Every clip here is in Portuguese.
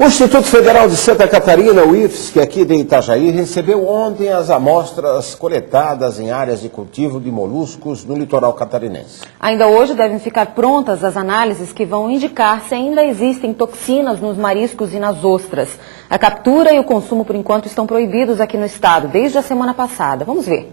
O Instituto Federal de Santa Catarina, o IFSC, aqui de Itajaí, recebeu ontem as amostras coletadas em áreas de cultivo de moluscos no litoral catarinense. Ainda hoje devem ficar prontas as análises que vão indicar se ainda existem toxinas nos mariscos e nas ostras. A captura e o consumo, por enquanto, estão proibidos aqui no estado, desde a semana passada. Vamos ver.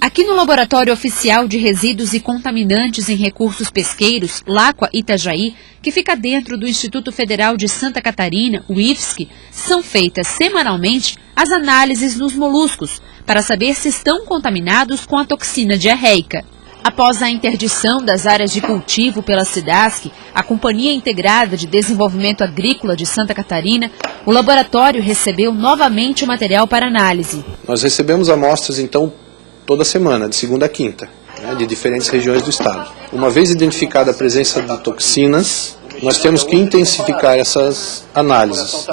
Aqui no Laboratório Oficial de Resíduos e Contaminantes em Recursos Pesqueiros, Laqua Itajaí, que fica dentro do Instituto Federal de Santa Catarina, o IFSC, são feitas semanalmente as análises nos moluscos, para saber se estão contaminados com a toxina diarreica. Após a interdição das áreas de cultivo pela SIDASC, a Companhia Integrada de Desenvolvimento Agrícola de Santa Catarina, o laboratório recebeu novamente o material para análise. Nós recebemos amostras, então, toda semana, de segunda a quinta, de diferentes regiões do estado. Uma vez identificada a presença de toxinas, nós temos que intensificar essas análises,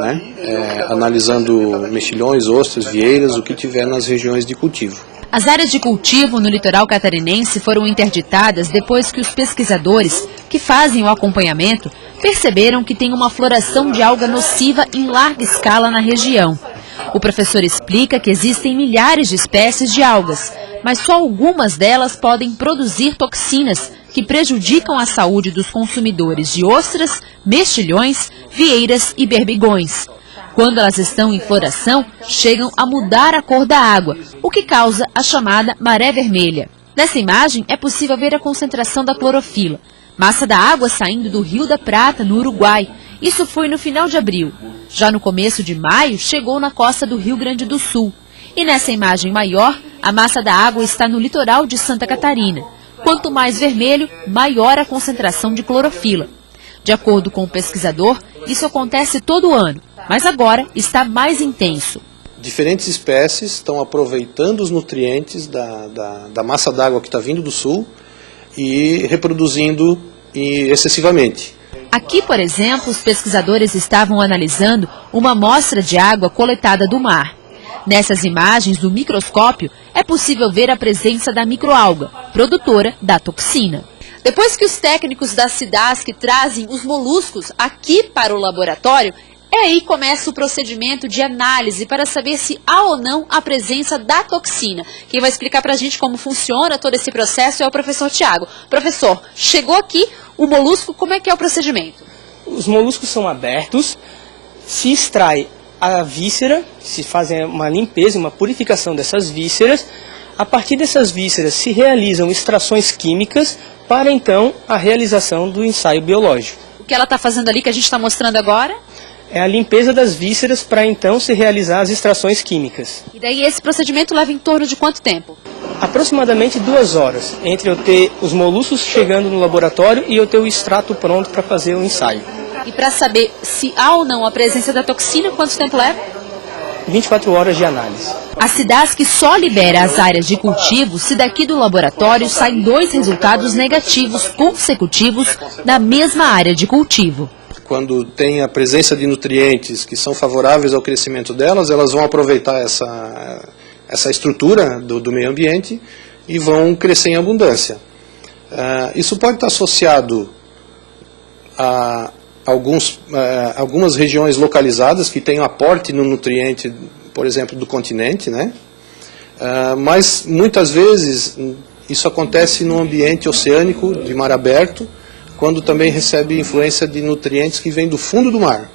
analisando mexilhões, ostras, vieiras, o que tiver nas regiões de cultivo. As áreas de cultivo no litoral catarinense foram interditadas depois que os pesquisadores, que fazem o acompanhamento, perceberam que tem uma floração de alga nociva em larga escala na região. O professor explica que existem milhares de espécies de algas, mas só algumas delas podem produzir toxinas que prejudicam a saúde dos consumidores de ostras, mexilhões, vieiras e berbigões. Quando elas estão em floração, chegam a mudar a cor da água, o que causa a chamada maré vermelha. Nessa imagem é possível ver a concentração da clorofila, massa da água saindo do Rio da Prata, no Uruguai. Isso foi no final de abril. Já no começo de maio, chegou na costa do Rio Grande do Sul. E nessa imagem maior, a massa da água está no litoral de Santa Catarina. Quanto mais vermelho, maior a concentração de clorofila. De acordo com o pesquisador, isso acontece todo ano, mas agora está mais intenso. Diferentes espécies estão aproveitando os nutrientes da massa d'água que está vindo do sul e reproduzindo excessivamente. Aqui, por exemplo, os pesquisadores estavam analisando uma amostra de água coletada do mar. Nessas imagens do microscópio é possível ver a presença da microalga, produtora da toxina. Depois que os técnicos da SIDASC trazem os moluscos aqui para o laboratório, aí começa o procedimento de análise para saber se há ou não a presença da toxina. Quem vai explicar para a gente como funciona todo esse processo é o professor Tiago. Professor, chegou aqui o molusco, como é que é o procedimento? Os moluscos são abertos, se extrai a víscera, se fazem uma limpeza, uma purificação dessas vísceras. A partir dessas vísceras se realizam extrações químicas para então a realização do ensaio biológico. O que ela está fazendo ali que a gente está mostrando agora? É a limpeza das vísceras para então se realizar as extrações químicas. E daí esse procedimento leva em torno de quanto tempo? Aproximadamente 2 horas, entre eu ter os moluscos chegando no laboratório e eu ter o extrato pronto para fazer o ensaio. E para saber se há ou não a presença da toxina, quanto tempo leva? 24 horas de análise. A SIDASC só libera as áreas de cultivo se daqui do laboratório saem 2 resultados negativos consecutivos na mesma área de cultivo. Quando tem a presença de nutrientes que são favoráveis ao crescimento delas, elas vão aproveitar essa estrutura do meio ambiente e vão crescer em abundância. Isso pode estar associado a algumas regiões localizadas que têm um aporte no nutriente, por exemplo, do continente, mas muitas vezes isso acontece no ambiente oceânico, de mar aberto, quando também recebe influência de nutrientes que vêm do fundo do mar.